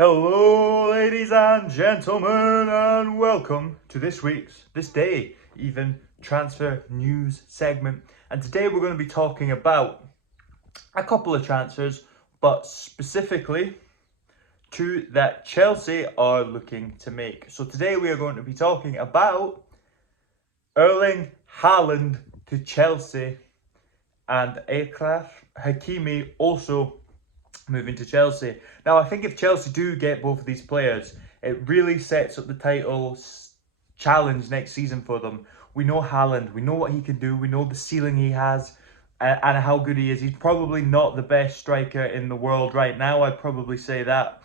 Hello ladies and gentlemen, and welcome to this day even, transfer news segment. And today we're going to be talking about a couple of transfers, but specifically two that Chelsea are looking to make. So today we are going to be talking about Erling Haaland to Chelsea and Achraf Hakimi also moving to Chelsea. Now, I think if Chelsea do get both of these players, it really sets up the title challenge next season for them. We know Haaland, we know what he can do, we know the ceiling he has and how good he is. He's probably not the best striker in the world right now. I'd probably say that.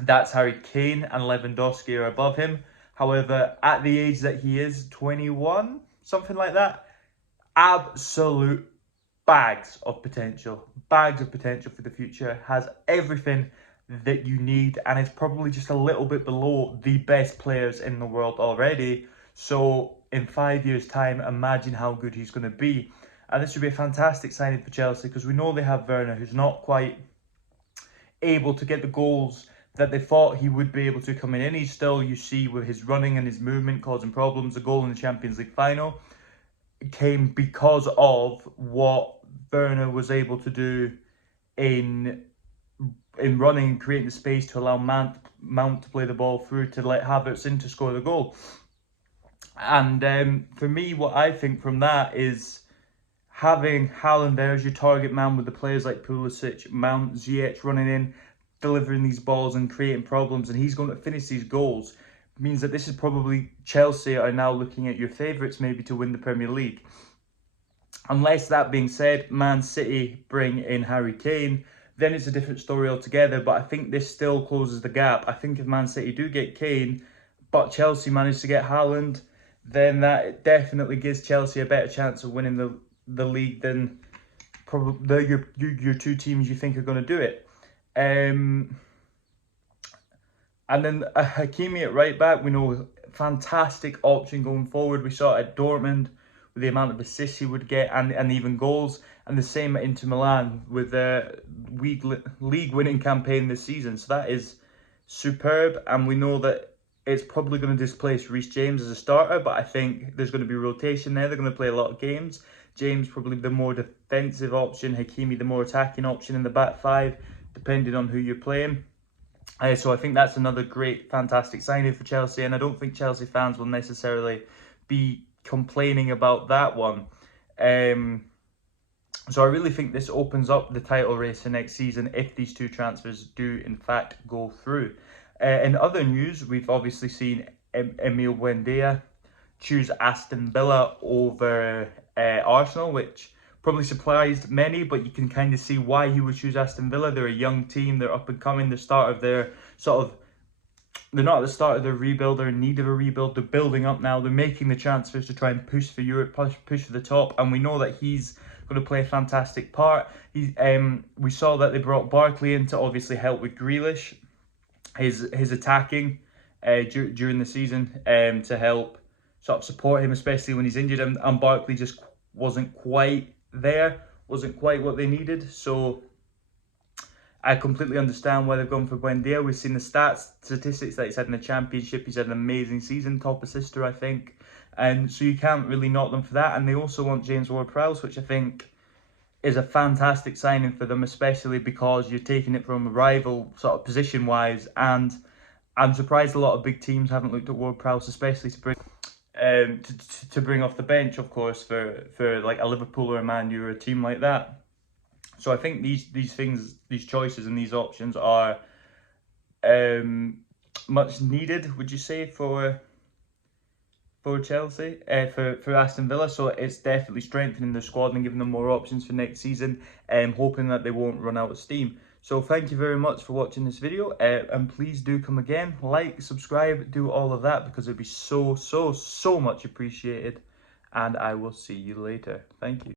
That's Harry Kane and Lewandowski are above him. However, at the age that he is, 21, something like that, absolute bags of potential for the future, has everything that you need, and is probably just a little bit below the best players in the world already. So in 5 years time, imagine how good he's going to be. And this would be a fantastic signing for Chelsea, because we know they have Werner, who's not quite able to get the goals that they thought he would be able to coming in. He's still, you see, with his running and his movement causing problems. A goal in the Champions League final came because of what Werner was able to do in running and creating the space to allow Mount to play the ball through to let Havertz in to score the goal. And for me, what I think from that is having Haaland there as your target man, with the players like Pulisic, Mount, Ziyech running in, delivering these balls and creating problems, and he's going to finish these goals, means that this is probably, Chelsea are now looking at your favourites maybe to win the Premier League. Unless, that being said, Man City bring in Harry Kane, then it's a different story altogether. But I think this still closes the gap. I think if Man City do get Kane, but Chelsea manage to get Haaland, then that definitely gives Chelsea a better chance of winning the league than probably your two teams you think are going to do it. And then Hakimi at right back, we know, fantastic option going forward. We saw it at Dortmund with the amount of assists he would get and even goals. And the same at Inter Milan with their league winning campaign this season. So that is superb. And we know that it's probably going to displace Reece James as a starter, but I think there's going to be rotation there. They're going to play a lot of games. James probably the more defensive option, Hakimi the more attacking option in the back five, depending on who you're playing. So I think that's another great, fantastic signing for Chelsea, and I don't think Chelsea fans will necessarily be complaining about that one. So I really think this opens up the title race for next season if these two transfers do in fact go through. In other news, we've obviously seen Emile Buendia choose Aston Villa over Arsenal, which probably surprised many, but you can kind of see why he would choose Aston Villa. They're a young team, they're up and coming, the start of their they're not at the start of their rebuild, they're in need of a rebuild, they're building up now, they're making the transfers to try and push for Europe, push for the top, and we know that he's going to play a fantastic part. We saw that they brought Barkley in to obviously help with Grealish, his attacking during the season, to help sort of support him, especially when he's injured, and Barkley just wasn't quite what they needed. So I completely understand why they've gone for Buendia. We've seen the statistics that he's had in the Championship. He's had an amazing season, top assister, I think. And so you can't really knock them for that. And they also want James Ward-Prowse, which I think is a fantastic signing for them, especially because you're taking it from a rival sort of position-wise. And I'm surprised a lot of big teams haven't looked at Ward-Prowse, especially to bring off the bench, of course, for like a Liverpool or a Man U or a team like that. So I think these choices and these options are much needed, would you say, for Chelsea, for Aston Villa. So it's definitely strengthening the squad and giving them more options for next season, hoping that they won't run out of steam. So thank you very much for watching this video, and please do come again, like, subscribe, do all of that, because it'd be so much appreciated, and I will see you later. Thank you.